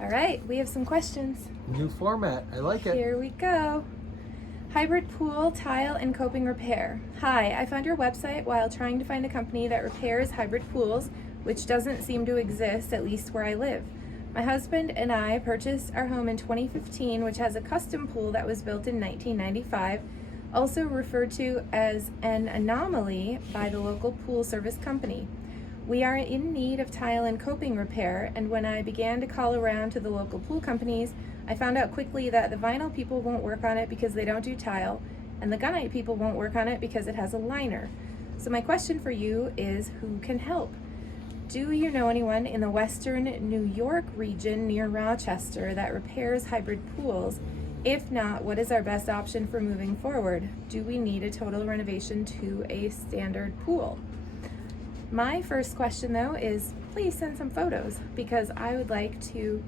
All right, we have some questions. New format. I like it. Here we go. Hybrid pool, tile, and coping repair. Hi, I found your website while trying to find a company that repairs hybrid pools, which doesn't seem to exist, at least where I live. My husband and I purchased our home in 2015, which has a custom pool that was built in 1995, also referred to as an anomaly by the local pool service company. We are in need of tile and coping repair, and when I began to call around to the local pool companies, I found out quickly that the vinyl people won't work on it because they don't do tile, and the gunite people won't work on it because it has a liner. So my question for you is, who can help? Do you know anyone in the western New York region near Rochester that repairs hybrid pools? If not, what is our best option for moving forward? Do we need a total renovation to a standard pool? My first question though is, please send some photos, because I would like to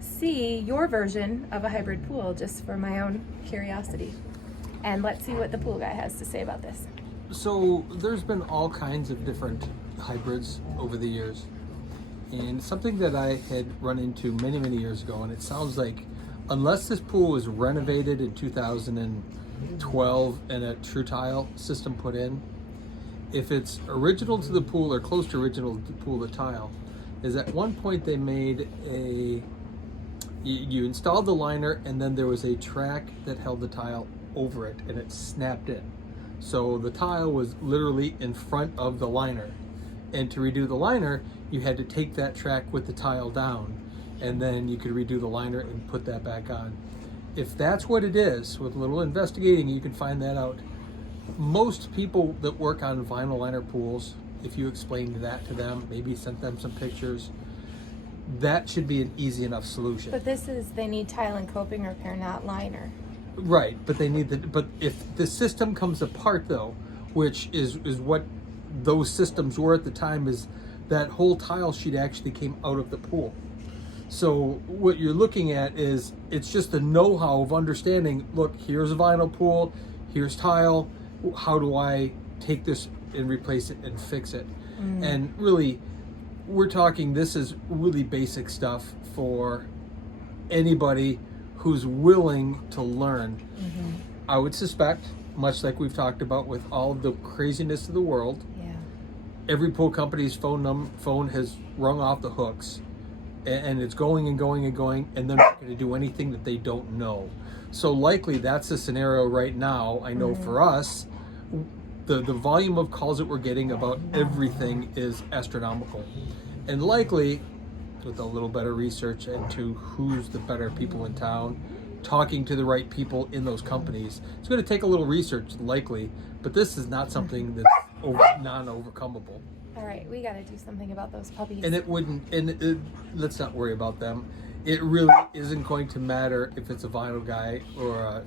see your version of a hybrid pool just for my own curiosity. And let's see what the pool guy has to say about this. So there's been all kinds of different hybrids over the years, and something that I had run into many years ago, and it sounds like unless this pool was renovated in 2012 and a true tile system put in, if it's original to the pool or close to original to the pool, the tile is at one point they made you installed the liner, and then there was a track that held the tile over it, and it snapped in. So the tile was literally in front of the liner, and to redo the liner, you had to take that track with the tile down, and then you could redo the liner and put that back on. If that's what it is, with a little investigating, you can find that out. Most people that work on vinyl liner pools, if you explained that to them, maybe sent them some pictures, that should be an easy enough solution. But they need tile and coping repair, not liner. Right, but but if the system comes apart though, which is what those systems were at the time, is that whole tile sheet actually came out of the pool. So what you're looking at is, it's just the know-how of understanding, look, here's a vinyl pool, here's tile, how do I take this and replace it and fix it? And really, we're talking, this is really basic stuff for anybody who's willing to learn. I would suspect, much like we've talked about with all of the craziness of the world, every pool company's phone has rung off the hooks, and it's going and going and going, and they're not going to do anything that they don't know. So likely that's the scenario right now. I know for us, the volume of calls that we're getting about everything is astronomical. And likely, with a little better research into who's the better people in town, talking to the right people in those companies, it's going to take a little research, likely, but this is not something that's non-overcomable. All right, we got to do something about those puppies. And let's not worry about them. It really isn't going to matter if it's a vinyl guy or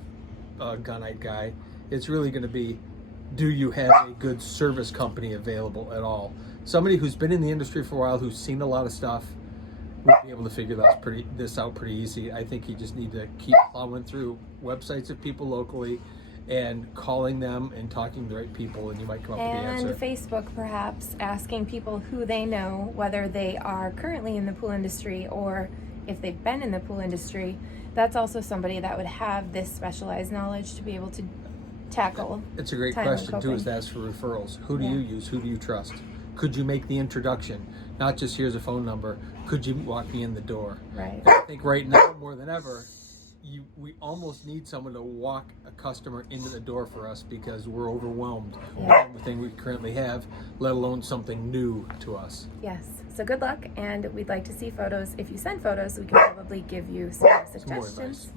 a gunite guy. It's really going to be, do you have a good service company available at all? Somebody who's been in the industry for a while, who's seen a lot of stuff, will be able to figure this out pretty easy. I think you just need to keep plowing through websites of people locally and calling them and talking to the right people, and you might come up with the answer. And Facebook, perhaps, asking people who they know, whether they are currently in the pool industry or if they've been in the pool industry. That's also somebody that would have this specialized knowledge to be able to tackle. It's a great question too, is to ask for referrals. Who do you use? Who do you trust? Could you make the introduction? Not just here's a phone number. Could you walk me in the door? Right. And I think right now more than ever, we almost need someone to walk a customer into the door for us, because we're overwhelmed with everything we currently have, let alone something new to us. Yes. So good luck, and we'd like to see photos. If you send photos, we can probably give you some suggestions.